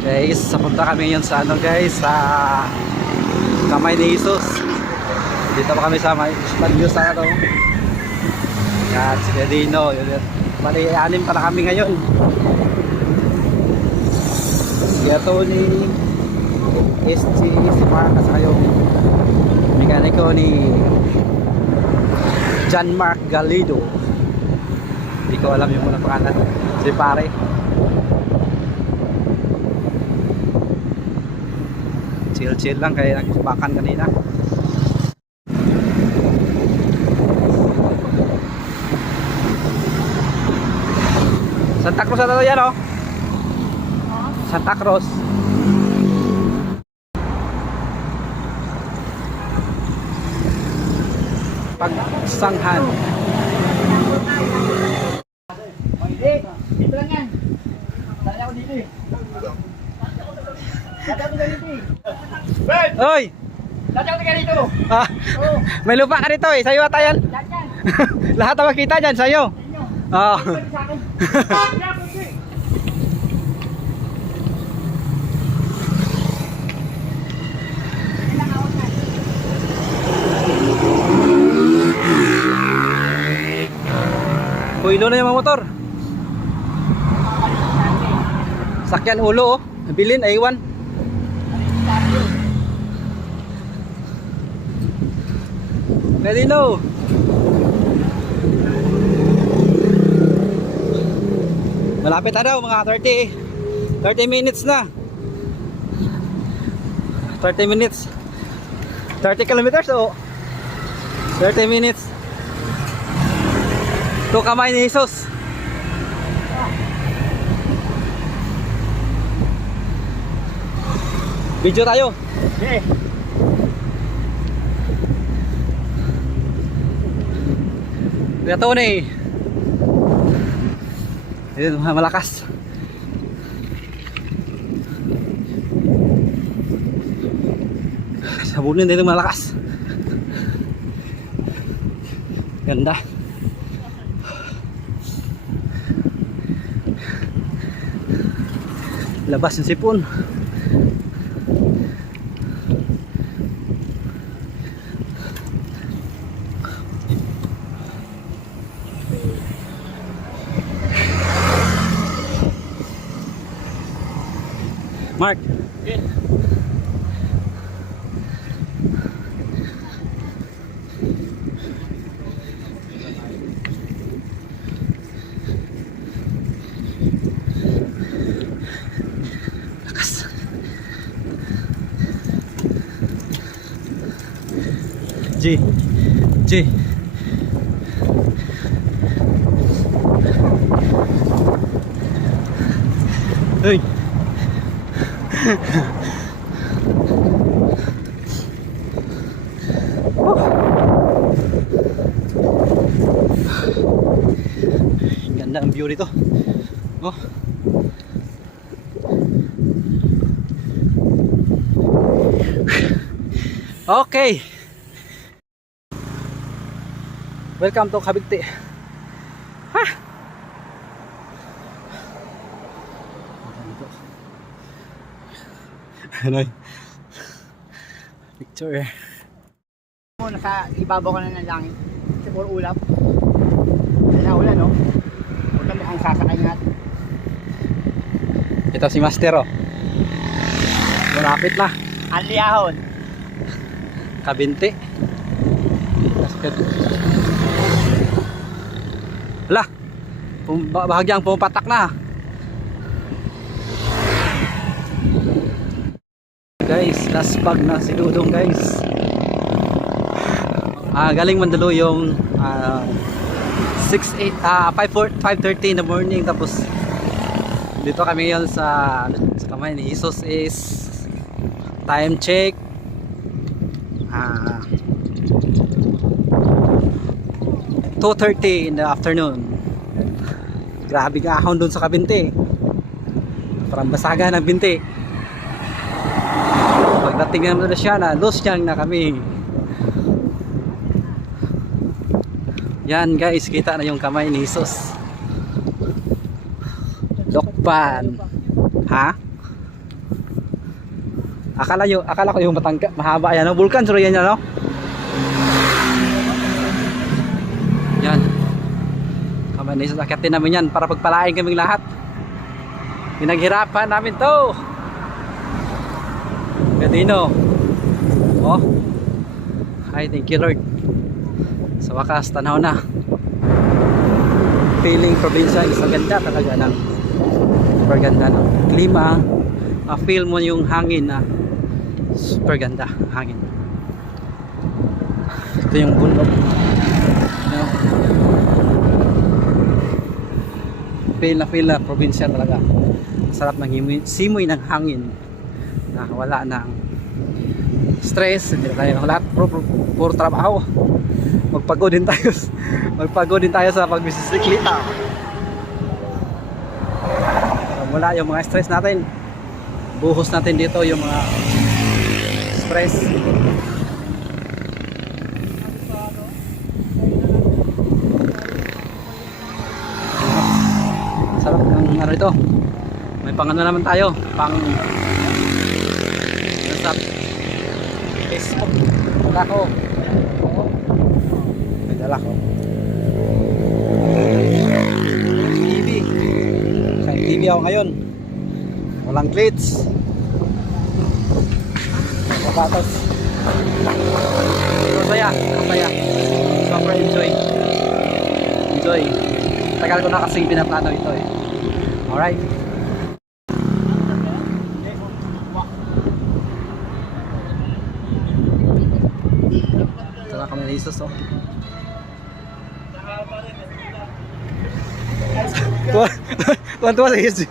Guys, sapunta kami yun sa ano guys, sa Kamay ni Jesus. Dito pa kami sa may Spagyo sa ano. Yan, si Dedino. Bali, anim pala kami ngayon. Si Tony, SG, si Mark, at saka yung mekaniko ni John Mark Galido. Hindi ko alam yung unang pangalan. Si pare. Chill lang kaya nagsubakan kanina. Santa Cruz na yan oh. Santa Cruz. Pagsanghan. Dito lang yan. Tala ako dito eh. Tala ako dito eh. Oy! Tala ako dito. Ah, may lupa ka rito eh. Sa'yo ata yan. Lahat yan. Lahat na makita dyan sa'yo. Oo. Sa akin. Puilo na yung mga motor. Sakyan ulo oh. Bilin, A1. Ready no. Malapit na daw mga 30 minutes na. 30 minutes. 30 kilometers o 30 minutes. To Kamay ni Jesus. Video tayo. Okay. Kuya Tony. Ayun, malakas. Sabunin dito malakas. Ganda. Labas yung sipon. Mark. Okay. Lakas. G. Hey. Ganda ang view dito. Oh. Okay. Welcome to Cavite. Ha. Ano? Picture. Nasa ibabaw ka na ng langit. Kasi puro ulap. Kasi na ulan no? Ulan ang sasakay natin. Ito si Master oh. Malapit na. Ang liyahon. Kabinte. Hala. Bahagyang pumapatak na. Guys, naspag na si Dudong guys. Galing Mandaluyong 5:30 in the morning, tapos dito kami ngayon sa Kamay ni Jesus. Is time check 2:30 in the afternoon. Grabe ka ahon dun sa kabinte. Parang basaga ng binti. Pagdating naman na siya na lost niyang na kami. Yan guys, kita na yung Kamay ni Jesus. Lokpan. Ha? Akala ko yung mahaba yan, no? Vulcan, sorry yan, no? Yan. Kamay na isa, akitin namin yan para pagpalain kaming lahat. Pinaghirapan namin to. Gadino. Oh. Ay, thank you Lord. Sa wakas, tanaw na. Feeling probinsya is maganda talaga ng super ganda ng klima. Feel mo yung hangin na super ganda hangin. Ito yung bundok. No? Feel na probinsya talaga. Sarap ng simoy ng hangin na wala ng stress, hindi tayo lahat puro trabaho. Magpagod din tayo sa pagbisikleta. Wala yung mga stress natin, buhos natin dito yung mga stress. Sarap ng ano ito. May pang ano naman tayo, pang sa Facebook. Wala ko. May dala ko. TV. Sa TV ako ngayon. Walang glitch. Kapatos. Masaya. Super enjoy. Tagal ko na kasing pinaplano ito eh. Alright. Ito na kami na Isos, oh. Tuwa sa Isos.